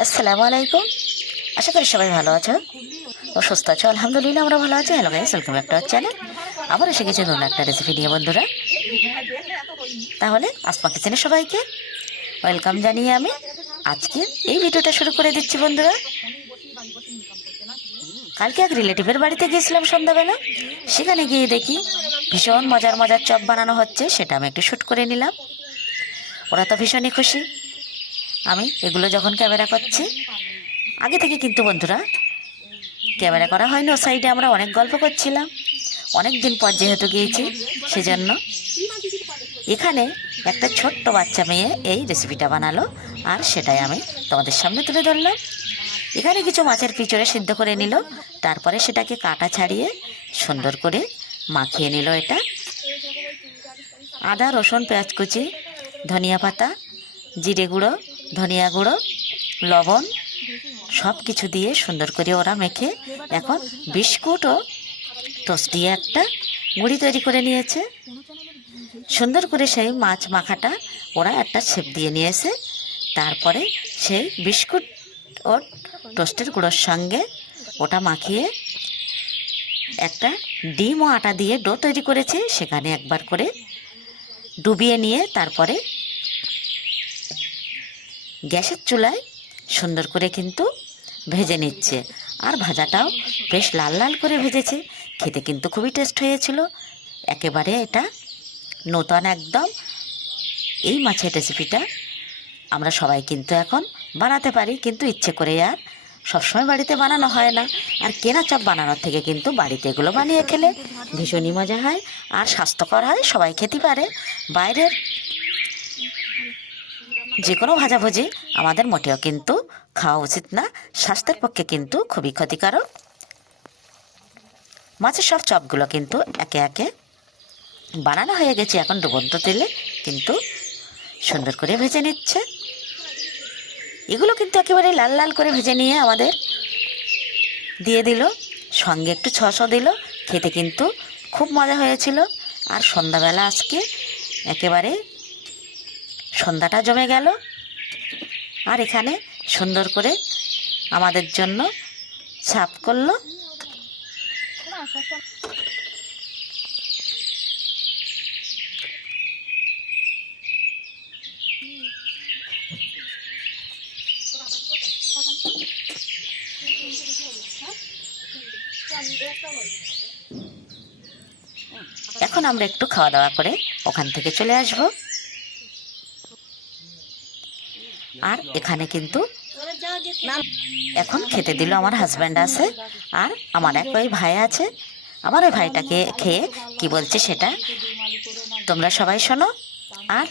আসসালামু আলাইকুম। আশা করি সবাই ভালো আছো ও সুস্থ আছো। আলহামদুলিল্লাহ আমরা ভালো আছি। হ্যালো গাইস ওয়েলকাম একটা চ্যানেল আবার এসে গেছে নতুন একটা রেসিপি নিয়ে বন্ধুরা। তাহলে আসমা কিচেনে সবাইকে ওয়েলকাম জানিয়ে আমি আজকে এই ভিডিওটা শুরু করে দিচ্ছি বন্ধুরা। কালকে এক রিলেটিভের বাড়িতে গিয়েছিলাম সন্ধ্যাবেলা। সেখানে গিয়ে দেখি ভীষণ মজার মজার চপ বানানো হচ্ছে, সেটা আমি একটু শ্যুট করে নিলাম। ওরা তো ভীষণই খুশি। আমি এগুলো যখন ক্যামেরা করছি, আগে থেকে কিন্তু বন্ধুরা, ক্যামেরা করা হয়নি, ও সাইডে আমরা অনেক গল্প করছিলাম অনেক দিন পর যেহেতু গিয়েছি, সেজন্য এখানে একটা ছোট্ট বাচ্চা মেয়ে এই রেসিপিটা বানালো, আর সেটাই আমি তোমাদের সামনে তুলে ধরলাম। এখানে কিছু মাছের পিচড়ে সিদ্ধ করে নিল, তারপরে সেটাকে কাটা ছাড়িয়ে সুন্দর করে মাখিয়ে নিল এটা। আদা, রসুন, পেঁয়াজ কুচি, ধনিয়া পাতা, জিরে গুঁড়ো ধনিয়া গুঁড়ো, লবণ সব কিছু দিয়ে সুন্দর করে ওরা মেখে এখন বিস্কুট ও টোস্ট দিয়ে একটা মুড়ি তৈরি করে নিয়েছে। সুন্দর করে সেই মাছ মাখাটা ওরা একটা ছেপ দিয়ে নিয়েছে। তারপরে সেই বিস্কুট ও টোস্টের গুঁড়োর সঙ্গে ওটা মাখিয়ে একটা ডিম ও আটা দিয়ে ডো তৈরি করেছে। সেখানে একবার করে ডুবিয়ে নিয়ে তারপরে গ্যাসের চুলায় সুন্দর করে কিন্তু ভেজে নিচ্ছে। আর ভাজাটাও বেশ লাল লাল করে ভেজেছে। খেতে কিন্তু খুবই টেস্ট হয়েছিল। একেবারে এটা নতুন একদম এই মাছের রেসিপিটা আমরা সবাই কিন্তু এখন বানাতে পারি। কিন্তু ইচ্ছে করে আর সবসময় বাড়িতে বানানো হয় না। আর কেনা চপ বানানোর থেকে কিন্তু বাড়িতে এগুলো বানিয়ে খেলে ভীষণই মজা হয়। আর স্বাস্থ্যকর হয়, সবাই খেতে পারে। বাইরের যে কোনো ভাজাভুজি আমাদের মোটেও কিন্তু খাওয়া উচিত না। স্বাস্থ্যের পক্ষে কিন্তু খুবই ক্ষতিকারক। মাছের সব চপগুলো কিন্তু একে একে বানানো হয়ে গেছে এখন ডুবন্ত তেলে, কিন্তু সুন্দর করে ভেজে নিচ্ছে। এগুলো কিন্তু একেবারে লাল লাল করে ভেজে নিয়ে আমাদের দিয়ে দিল, সঙ্গে একটু ছশো দিল, খেতে কিন্তু খুব মজা হয়েছিল। আর সন্ধ্যাবেলা আজকে একেবারে সন্ধ্যাটা জমে গেল। আর এখানে সুন্দর করে আমাদের জন্য ছাপ করল। এখন আমরা একটু খাওয়া দাওয়া করে ওখান থেকে চলে আসব। আর এখানে কিন্তু এখন খেতে দিল আমার হাজব্যান্ড আছে, আর আমার এক ওই ভাই আছে। আমার ওই ভাইটাকে খেয়ে কি বলছে সেটা তোমরা সবাই শোনো। আর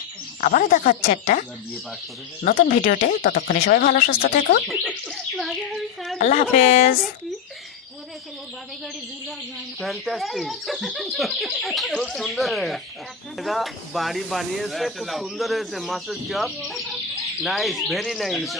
আবারও দেখা হচ্ছে একটা নতুন ভিডিওতে। ততক্ষণে সবাই ভালো, সুস্থ থেকো। আল্লাহ হাফেজ। খুব সুন্দর হয়েছে। বাড়ি বানিয়েছে, খুব সুন্দর হয়েছে। মাছের চপ নাইস ভেরি নাইস